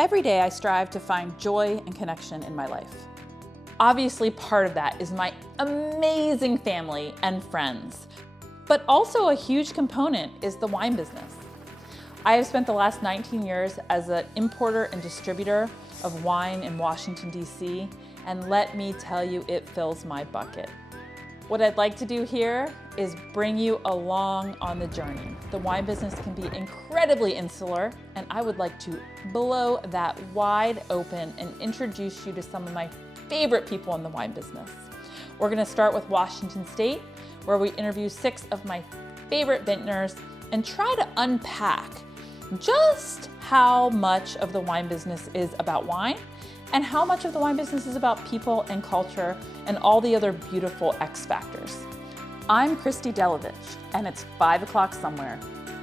Every day I strive to find joy and connection in my life. Obviously, part of that is my amazing family and friends, but also a huge component is the wine business. I have spent the last 19 years as an importer and distributor of wine in Washington, D.C., and let me tell you, it fills my bucket. What I'd like to do here is bring you along on the journey. The wine business can be incredibly insular, and I would like to blow that wide open and introduce you to some of my favorite people in the wine business. We're gonna start with Washington State, where we interview 6 of my favorite vintners and try to unpack just how much of the wine business is about wine and how much of the wine business is about people and culture and all the other beautiful X factors. I'm Christy Delovich, and it's 5 o'clock somewhere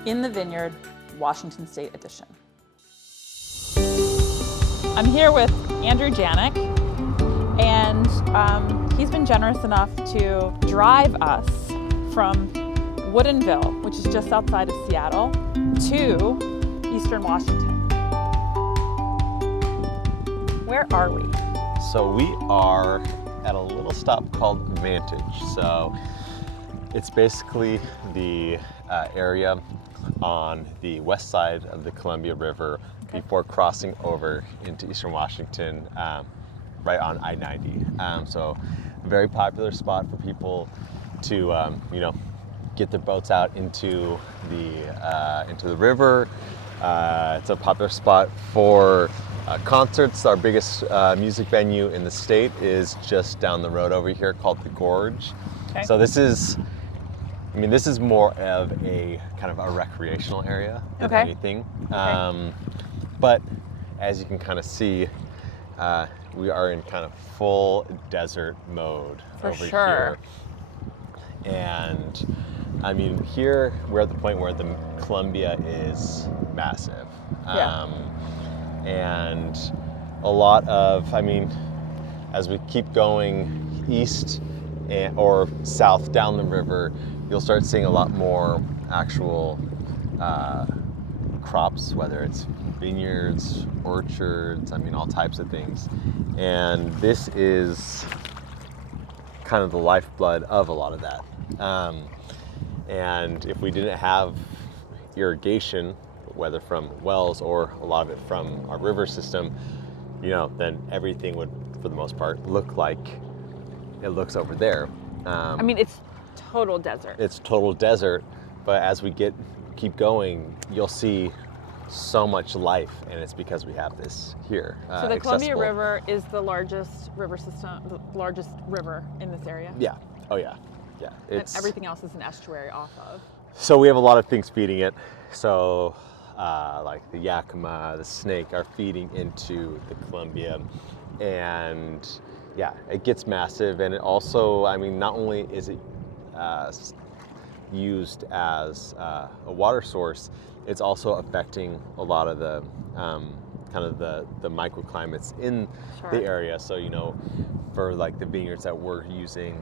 in the Vineyard, Washington State edition. I'm here with Andrew Janik, and he's been generous enough to drive us from Woodinville, which is just outside of Seattle, to Eastern Washington. Where are we? So we are at a little stop called Vantage. So it's basically the area on the west side of the Columbia River before crossing over into Eastern Washington, right on I-90. So a very popular spot for people to, get their boats out into the river. It's a popular spot for concerts. Our biggest music venue in the state is just down the road over here called The Gorge. Okay. So this is more of a kind of a recreational area than anything. Okay. But as you can kind of see, we are in kind of full desert mode over here. And I mean, here we're at the point where the Columbia is massive. And a lot of, as we keep going east or south down the river, you'll start seeing a lot more actual crops, whether it's vineyards, orchards, all types of things. And this is kind of the lifeblood of a lot of that. And if we didn't have irrigation, whether from wells or a lot of it from our river system, then everything would, for the most part, look like it looks over there. It's total desert. It's total desert, but as we keep going, you'll see so much life, and it's because we have this here. So the Columbia River is the largest river system, the largest river in this area? Yeah. Oh yeah. Yeah. And everything else is an estuary off of. So we have a lot of things feeding it. So like the Yakima, the Snake are feeding into the Columbia, and yeah, it gets massive. And it also, not only is it used as a water source, it's also affecting a lot of the kind of the microclimates in the area. So for like the vineyards that we're using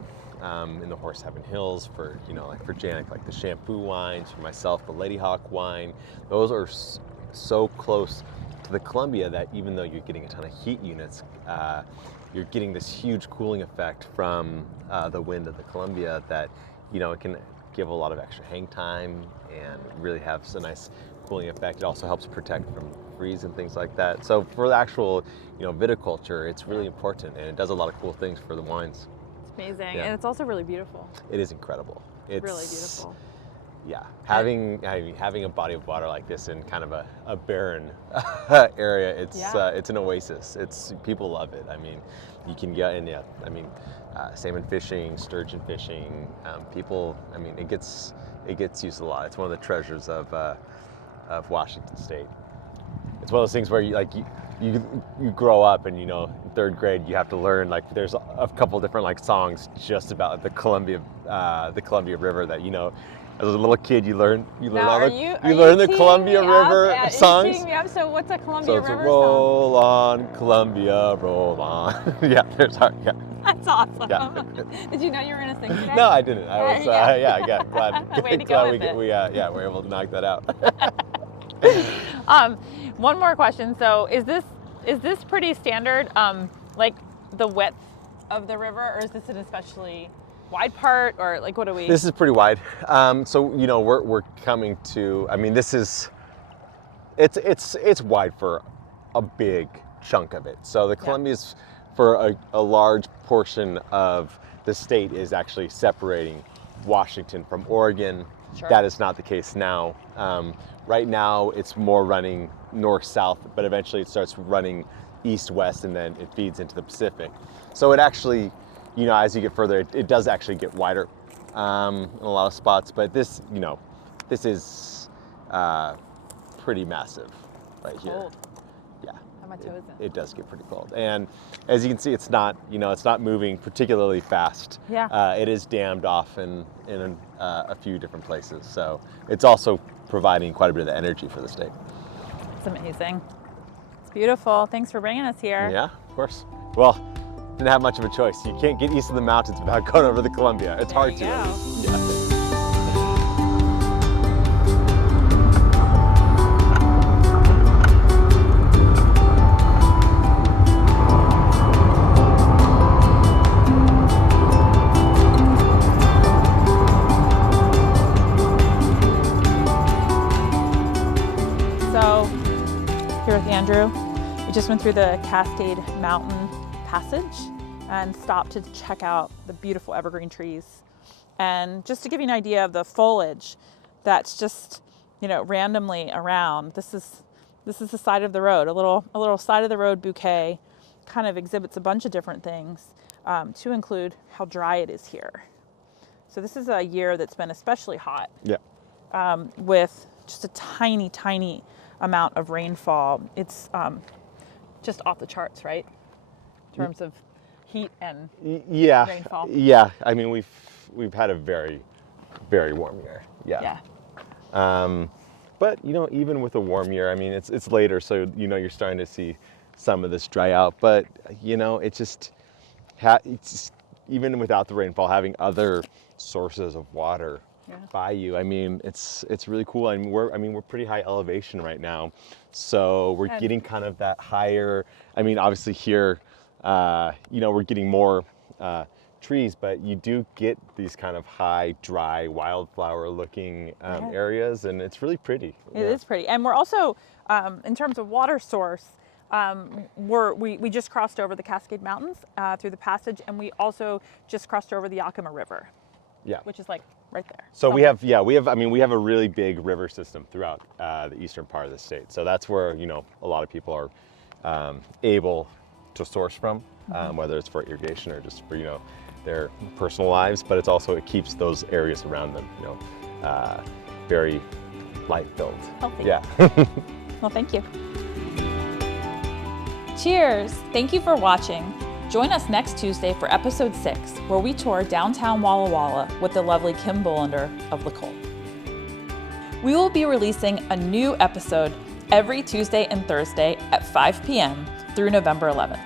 in the Horse Heaven Hills, for like for Janik, like the shampoo wines, for myself the Lady Hawk wine, those are so close to the Columbia that even though you're getting a ton of heat units, you're getting this huge cooling effect from the wind of the Columbia that it can give a lot of extra hang time and really have a nice cooling effect. It also helps protect from freeze and things like that. So for the actual viticulture, it's really important, and it does a lot of cool things for the wines. Amazing, and it's also really beautiful. It is incredible. It's really beautiful. Yeah, having a body of water like this in kind of a barren area, it's an oasis. People love it. You can get in, salmon fishing, sturgeon fishing. It gets used a lot. It's one of the treasures of Washington State. It's one of those things where you grow up and in 3rd grade you have to learn, like, there's a couple different like songs just about the Columbia River that as a little kid you learn the Columbia River songs. So what's a Columbia River song? Roll on Columbia, roll on. That's awesome. Yeah. Did you know you were going to sing today? No, I didn't. I was glad. Way to go with it. We were able to knock that out. One more question. So is this pretty standard, like the width of the river, or is this an especially wide part, or like what do we? This is pretty wide. So you know we're coming to. I mean, this is it's wide for a big chunk of it. So the Columbia's for a large portion of the state is actually separating Washington from Oregon. Sure. That is not the case now. Right now it's more running north-south, but eventually it starts running east-west and then it feeds into the Pacific. So it actually, you know, as you get further, it does actually get wider in a lot of spots, but this, you know, this is pretty massive right here. Cold. Yeah. Have my toes in. It does get pretty cold. And as you can see, it's not, you know, it's not moving particularly fast. Yeah. It is dammed off in a few different places. So it's also providing quite a bit of energy for the state. It's amazing. It's beautiful. Thanks for bringing us here. Yeah, of course. Well, didn't have much of a choice. You can't get east of the mountains without going over the Columbia. It's hard to. Yeah. So, here with Andrew, we just went through the Cascade Mountain Passage and stopped to check out the beautiful evergreen trees. And just to give you an idea of the foliage that's just, you know, randomly around, this is the side of the road, a little side of the road bouquet, kind of exhibits a bunch of different things, to include how dry it is here. So this is a year that's been especially hot. Yeah. With just a tiny, tiny amount of rainfall. It's just off the charts, right? In terms of heat and rainfall. Yeah. I mean, we've had a very, very warm year. Yeah. But you know, even with a warm year, I mean, it's later, so you know you're starting to see some of this dry out. But you know, it's just even without the rainfall, having other sources of water by you. I mean, it's really cool. I mean, we're pretty high elevation right now, so we're getting kind of that higher. I mean, obviously here, you know, we're getting more trees, but you do get these kind of high, dry, wildflower-looking areas, and it's really pretty. It is pretty, and we're also, in terms of water source, we just crossed over the Cascade Mountains through the passage, and we also just crossed over the Yakima River. Yeah. Which is like right there. So we have a really big river system throughout the eastern part of the state. So that's where, you know, a lot of people are able to source from, whether it's for irrigation or just for, you know, their personal lives, but it's also, it keeps those areas around them, you know, very light-filled. Healthy. Yeah. Well, thank you. Cheers. Thank you for watching. Join us next Tuesday for episode 6, where we tour downtown Walla Walla with the lovely Kim Bullender of Le Col. We will be releasing a new episode every Tuesday and Thursday at 5 p.m. through November 11th.